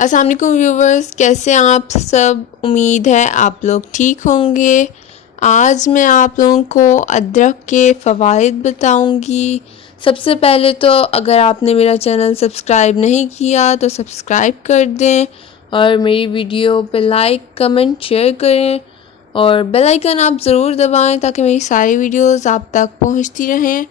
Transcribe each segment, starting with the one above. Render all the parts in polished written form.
السلام علیکم ویورز، کیسے ہیں آپ سب؟ امید ہے آپ لوگ ٹھیک ہوں گے۔ آج میں آپ لوگوں کو ادرک کے فوائد بتاؤں گی۔ سب سے پہلے تو اگر آپ نے میرا چینل سبسکرائب نہیں کیا تو سبسکرائب کر دیں اور میری ویڈیو پہ لائک، کمنٹ، شیئر کریں اور بیل آئیکن آپ ضرور دبائیں تاکہ میری ساری ویڈیوز آپ تک پہنچتی رہیں۔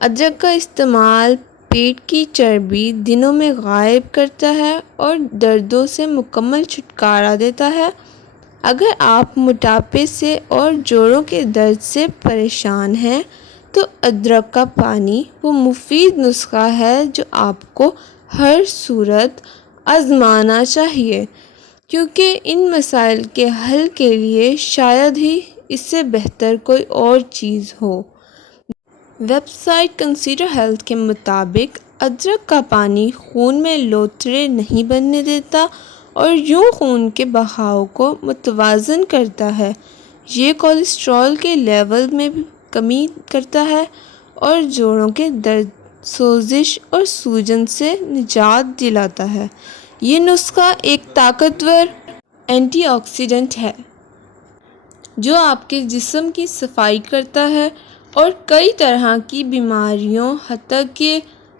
ادرک کا استعمال پیٹ کی چربی دنوں میں غائب کرتا ہے اور دردوں سے مکمل چھٹکارا دیتا ہے۔ اگر آپ موٹاپے سے اور جوڑوں کے درد سے پریشان ہیں تو ادرک کا پانی وہ مفید نسخہ ہے جو آپ کو ہر صورت آزمانا چاہیے، کیونکہ ان مسائل کے حل کے لیے شاید ہی اس سے بہتر کوئی اور چیز ہو۔ ویب سائٹ کنسیڈر ہیلتھ کے مطابق ادرک کا پانی خون میں لوتھڑے نہیں بننے دیتا اور یوں خون کے بہاؤ کو متوازن کرتا ہے۔ یہ کولیسٹرول کے لیول میں بھی کمی کرتا ہے اور جوڑوں کے درد، سوزش اور سوجن سے نجات دلاتا ہے۔ یہ نسخہ ایک طاقتور اینٹی آکسیڈنٹ ہے جو آپ کے جسم کی صفائی کرتا ہے اور کئی طرح کی بیماریوں حتیٰ کہ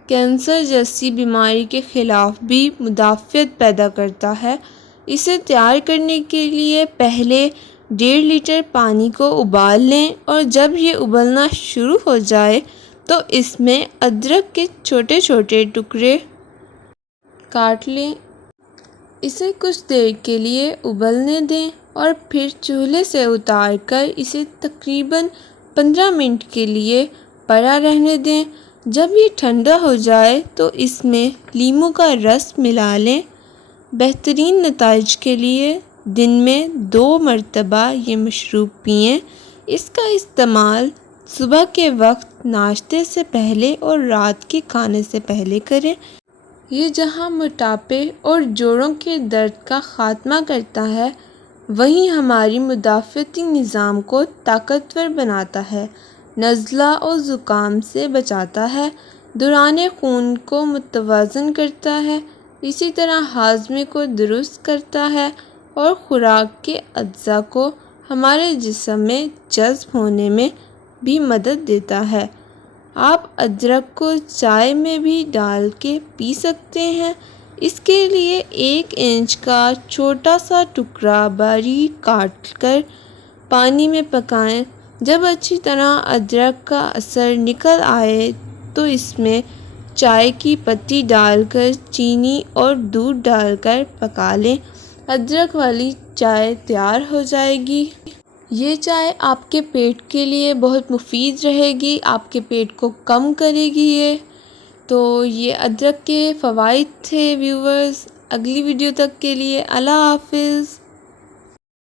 کینسر جیسی بیماری کے خلاف بھی مدافعت پیدا کرتا ہے۔ اسے تیار کرنے کے لیے پہلے 1.5 لیٹر پانی کو ابال لیں اور جب یہ ابلنا شروع ہو جائے تو اس میں ادرک کے چھوٹے چھوٹے ٹکڑے کاٹ لیں۔ اسے کچھ دیر کے لیے ابلنے دیں اور پھر چولہے سے اتار کر اسے تقریباً 15 منٹ کے لیے پڑا رہنے دیں۔ جب یہ ٹھنڈا ہو جائے تو اس میں لیموں کا رس ملا لیں۔ بہترین نتائج کے لیے دن میں 2 مرتبہ یہ مشروب پئیں۔ اس کا استعمال صبح کے وقت ناشتے سے پہلے اور رات کے کھانے سے پہلے کریں۔ یہ جہاں موٹاپے اور جوڑوں کے درد کا خاتمہ کرتا ہے، وہیں ہماری مدافعتی نظام کو طاقتور بناتا ہے، نزلہ اور زکام سے بچاتا ہے، دوران خون کو متوازن کرتا ہے، اسی طرح ہاضمے کو درست کرتا ہے اور خوراک کے اجزاء کو ہمارے جسم میں جذب ہونے میں بھی مدد دیتا ہے۔ آپ ادرک کو چائے میں بھی ڈال کے پی سکتے ہیں۔ اس کے لیے 1 انچ کا چھوٹا سا ٹکڑا باریک کاٹ کر پانی میں پکائیں۔ جب اچھی طرح ادرک کا اثر نکل آئے تو اس میں چائے کی پتی ڈال کر چینی اور دودھ ڈال کر پکا لیں۔ ادرک والی چائے تیار ہو جائے گی۔ یہ چائے آپ کے پیٹ کے لیے بہت مفید رہے گی، آپ کے پیٹ کو کم کرے گی۔ تو یہ ادرک کے فوائد تھے ویورز۔ اگلی ویڈیو تک کے لیے اللہ حافظ۔